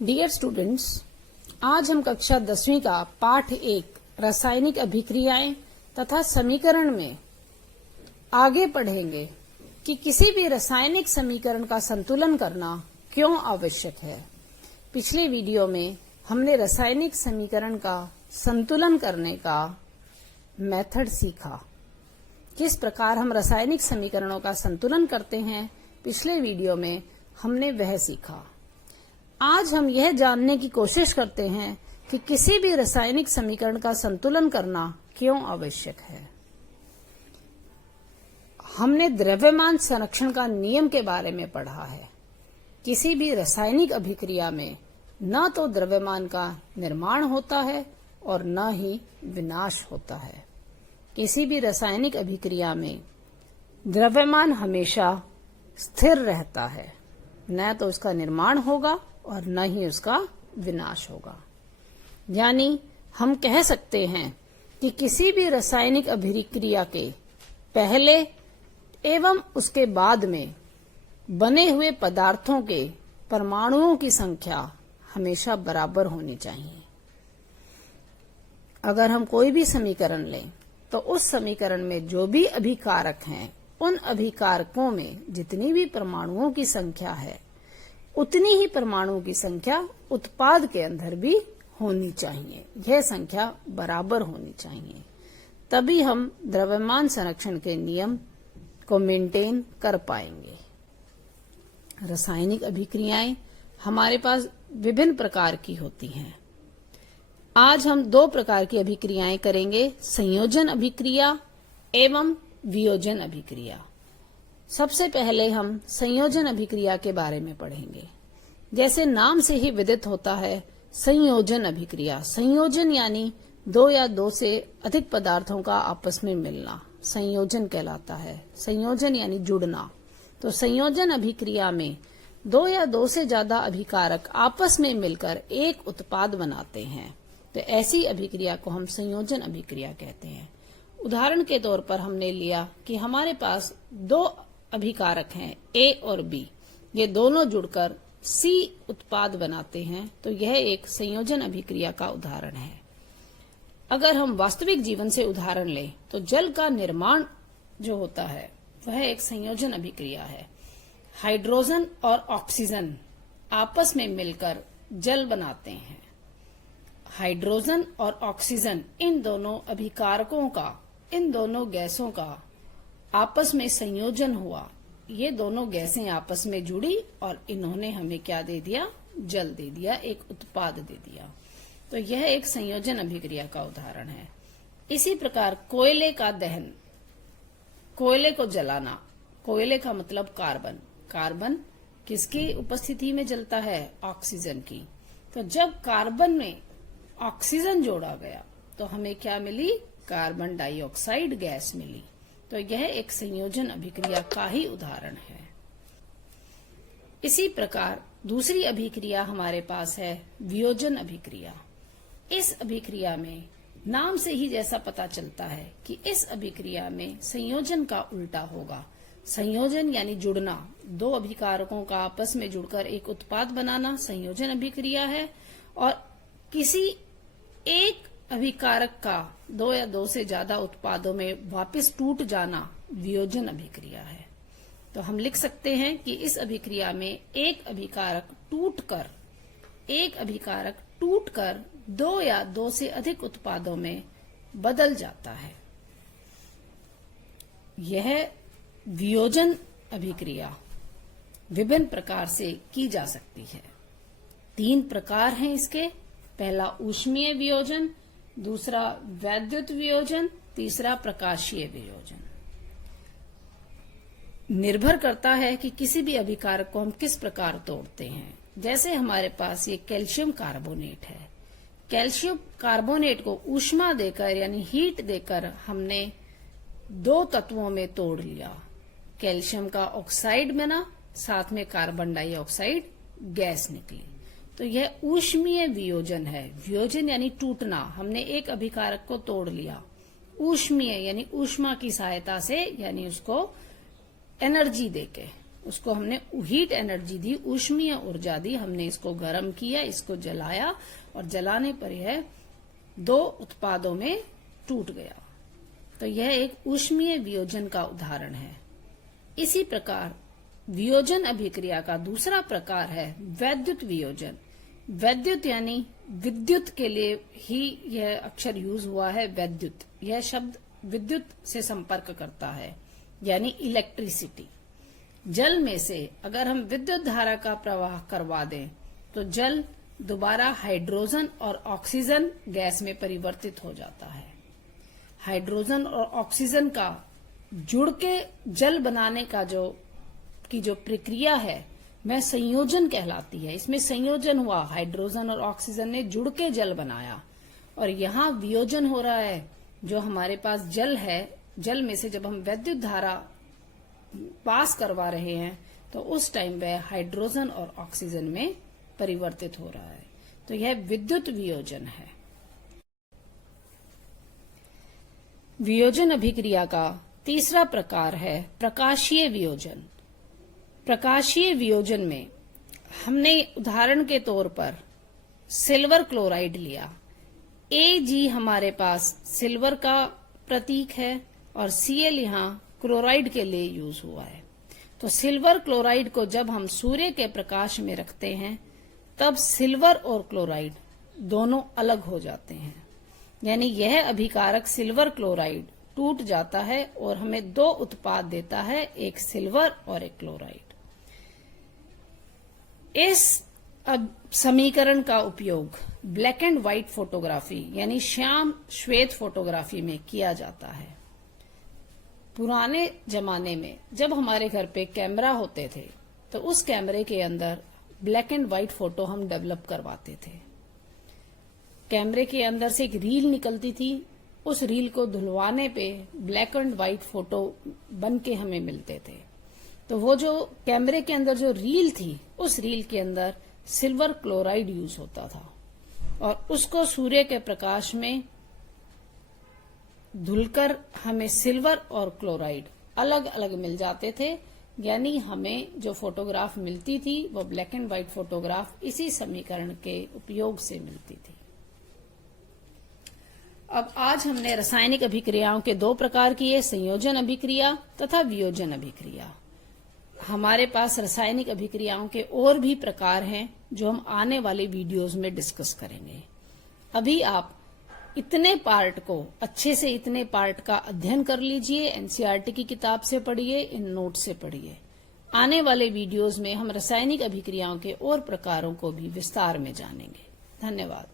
Dear students, आज हम कक्षा 10वीं का पाठ 1 रासायनिक अभिक्रियाएं तथा समीकरण में आगे पढ़ेंगे कि किसी भी रासायनिक समीकरण का संतुलन करना क्यों आवश्यक है। पिछले वीडियो में हमने रासायनिक समीकरण का संतुलन करने का मेथड सीखा। किस प्रकार हम रासायनिक समीकरणों का संतुलन करते हैं, पिछले वीडियो में हमने वह सीखा। आज हम यह जानने की कोशिश करते हैं कि किसी भी रासायनिक समीकरण का संतुलन करना क्यों आवश्यक है। हमने द्रव्यमान संरक्षण का नियम के बारे में पढ़ा है। किसी भी रासायनिक अभिक्रिया में न तो द्रव्यमान का निर्माण होता है और न ही विनाश होता है। किसी भी रासायनिक अभिक्रिया में द्रव्यमान हमेशा स्थिर रहता है, न तो उसका निर्माण होगा और न ही उसका विनाश होगा। यानी हम कह सकते हैं कि किसी भी रासायनिक अभिक्रिया के पहले एवं उसके बाद में बने हुए पदार्थों के परमाणुओं की संख्या हमेशा बराबर होनी चाहिए। अगर हम कोई भी समीकरण लें तो उस समीकरण में जो भी अभिकारक हैं, उन अभिकारकों में जितनी भी परमाणुओं की संख्या है, उतनी ही परमाणुओं की संख्या उत्पाद के अंदर भी होनी चाहिए। यह संख्या बराबर होनी चाहिए, तभी हम द्रव्यमान संरक्षण के नियम को मेंटेन कर पाएंगे। रासायनिक अभिक्रियाएं हमारे पास विभिन्न प्रकार की होती हैं। आज हम 2 प्रकार की अभिक्रियाएं करेंगे, संयोजन अभिक्रिया एवं वियोजन अभिक्रिया। सबसे पहले हम संयोजन अभिक्रिया के बारे में पढ़ेंगे। जैसे नाम से ही विदित होता है, संयोजन अभिक्रिया। संयोजन यानी 2 या 2 से अधिक पदार्थों का आपस में मिलना संयोजन कहलाता है। संयोजन यानी जुड़ना। तो संयोजन अभिक्रिया में 2 या 2 से ज्यादा अभिकारक आपस में मिलकर एक उत्पाद बनाते हैं। तो ऐसी अभिक्रिया को हम संयोजन अभिक्रिया कहते हैं। उदाहरण के तौर पर हमने लिया कि हमारे पास 2 अभिकारक हैं, ए और बी। ये दोनों जुड़कर सी उत्पाद बनाते हैं। तो यह एक संयोजन अभिक्रिया का उदाहरण है। अगर हम वास्तविक जीवन से उदाहरण लें तो जल का निर्माण जो होता है वह एक संयोजन अभिक्रिया है। हाइड्रोजन और ऑक्सीजन आपस में मिलकर जल बनाते हैं। हाइड्रोजन और ऑक्सीजन, इन दोनों अभिकारकों का, इन दोनों गैसों का आपस में संयोजन हुआ। ये दोनों गैसें आपस में जुड़ी और इन्होंने हमें क्या दे दिया? जल दे दिया, एक उत्पाद दे दिया। तो यह एक संयोजन अभिक्रिया का उदाहरण है। इसी प्रकार कोयले का दहन, कोयले को जलाना। कोयले का मतलब कार्बन। कार्बन किसकी उपस्थिति में जलता है? ऑक्सीजन की। तो जब कार्बन में ऑक्सीजन जोड़ा गया तो हमें क्या मिली? कार्बन डाइऑक्साइड गैस मिली। तो यह एक संयोजन अभिक्रिया का ही उदाहरण है। इसी प्रकार दूसरी अभिक्रिया हमारे पास है वियोजन अभिक्रिया। इस अभिक्रिया में नाम से ही जैसा पता चलता है कि इस अभिक्रिया में संयोजन का उल्टा होगा। संयोजन यानी जुड़ना, 2 अभिकारकों का आपस में जुड़कर एक उत्पाद बनाना संयोजन अभिक्रिया है। और किसी एक अभिकारक का 2 या 2 से ज्यादा उत्पादों में वापस टूट जाना वियोजन अभिक्रिया है। तो हम लिख सकते हैं कि इस अभिक्रिया में एक अभिकारक टूटकर 2 या 2 से अधिक उत्पादों में बदल जाता है। यह वियोजन अभिक्रिया विभिन्न प्रकार से की जा सकती है। 3 प्रकार हैं इसके। पहला ऊष्मीय वियोजन, दूसरा वैद्युत वियोजन, तीसरा प्रकाशीय वियोजन। निर्भर करता है कि किसी भी अभिकारक को हम किस प्रकार तोड़ते हैं। जैसे हमारे पास ये कैल्शियम कार्बोनेट है। कैल्शियम कार्बोनेट को ऊष्मा देकर यानी हीट देकर हमने 2 तत्वों में तोड़ लिया। कैल्शियम का ऑक्साइड बना, साथ में कार्बन डाइऑक्साइड गैस निकली। तो यह ऊष्मीय वियोजन है। वियोजन यानी टूटना। हमने एक अभिकारक को तोड़ लिया। ऊष्मीय यानी ऊष्मा की सहायता से, यानी उसको एनर्जी देके उसको हमने हीट एनर्जी दी, ऊष्मीय ऊर्जा दी, हमने इसको गर्म किया, इसको जलाया और जलाने पर यह दो उत्पादों में टूट गया। तो यह एक ऊष्मीय वियोजन का उदाहरण है। इसी प्रकार वियोजन अभिक्रिया का दूसरा प्रकार है वैद्युत वियोजन। वैद्युत यानी विद्युत के लिए ही यह अक्षर यूज हुआ है, वैद्युत। यह शब्द विद्युत से संपर्क करता है, यानी इलेक्ट्रिसिटी। जल में से अगर हम विद्युत धारा का प्रवाह करवा दें तो जल दोबारा हाइड्रोजन और ऑक्सीजन गैस में परिवर्तित हो जाता है। हाइड्रोजन और ऑक्सीजन का जुड़ के जल बनाने का जो प्रक्रिया है वह संयोजन कहलाती है। इसमें संयोजन हुआ, हाइड्रोजन और ऑक्सीजन ने जुड़ के जल बनाया। और यहाँ वियोजन हो रहा है, जो हमारे पास जल है, जल में से जब हम वैद्युत धारा पास करवा रहे हैं तो उस टाइम वह हाइड्रोजन और ऑक्सीजन में परिवर्तित हो रहा है। तो यह विद्युत वियोजन है। वियोजन अभिक्रिया का तीसरा प्रकार है प्रकाशीय वियोजन। प्रकाशीय वियोजन में हमने उदाहरण के तौर पर सिल्वर क्लोराइड लिया। Ag हमारे पास सिल्वर का प्रतीक है और Cl यहाँ क्लोराइड के लिए यूज हुआ है। तो सिल्वर क्लोराइड को जब हम सूर्य के प्रकाश में रखते हैं तब सिल्वर और क्लोराइड दोनों अलग हो जाते हैं, यानी यह अभिकारक सिल्वर क्लोराइड टूट जाता है और हमें दो उत्पाद देता है, एक सिल्वर और एक क्लोराइड। इस समीकरण का उपयोग ब्लैक एंड व्हाइट फोटोग्राफी यानी श्याम श्वेत फोटोग्राफी में किया जाता है। पुराने जमाने में जब हमारे घर पे कैमरा होते थे तो उस कैमरे के अंदर ब्लैक एंड व्हाइट फोटो हम डेवलप करवाते थे। कैमरे के अंदर से एक रील निकलती थी, उस रील को धुलवाने पे ब्लैक एंड व्हाइट फोटो बन के हमें मिलते थे। तो वो जो कैमरे के अंदर जो रील थी, उस रील के अंदर सिल्वर क्लोराइड यूज होता था और उसको सूर्य के प्रकाश में धुलकर हमें सिल्वर और क्लोराइड अलग अलग मिल जाते थे, यानी हमें जो फोटोग्राफ मिलती थी वो ब्लैक एंड व्हाइट फोटोग्राफ इसी समीकरण के उपयोग से मिलती थी। अब आज हमने रासायनिक अभिक्रियाओं के दो प्रकार किए, संयोजन अभिक्रिया तथा वियोजन अभिक्रिया। हमारे पास रासायनिक अभिक्रियाओं के और भी प्रकार हैं जो हम आने वाले वीडियोस में डिस्कस करेंगे। अभी आप इतने पार्ट को अच्छे से इतने पार्ट का अध्ययन कर लीजिए, एनसीईआरटी की किताब से पढ़िए, इन नोट से पढ़िए। आने वाले वीडियोस में हम रासायनिक अभिक्रियाओं के और प्रकारों को भी विस्तार में जानेंगे। धन्यवाद।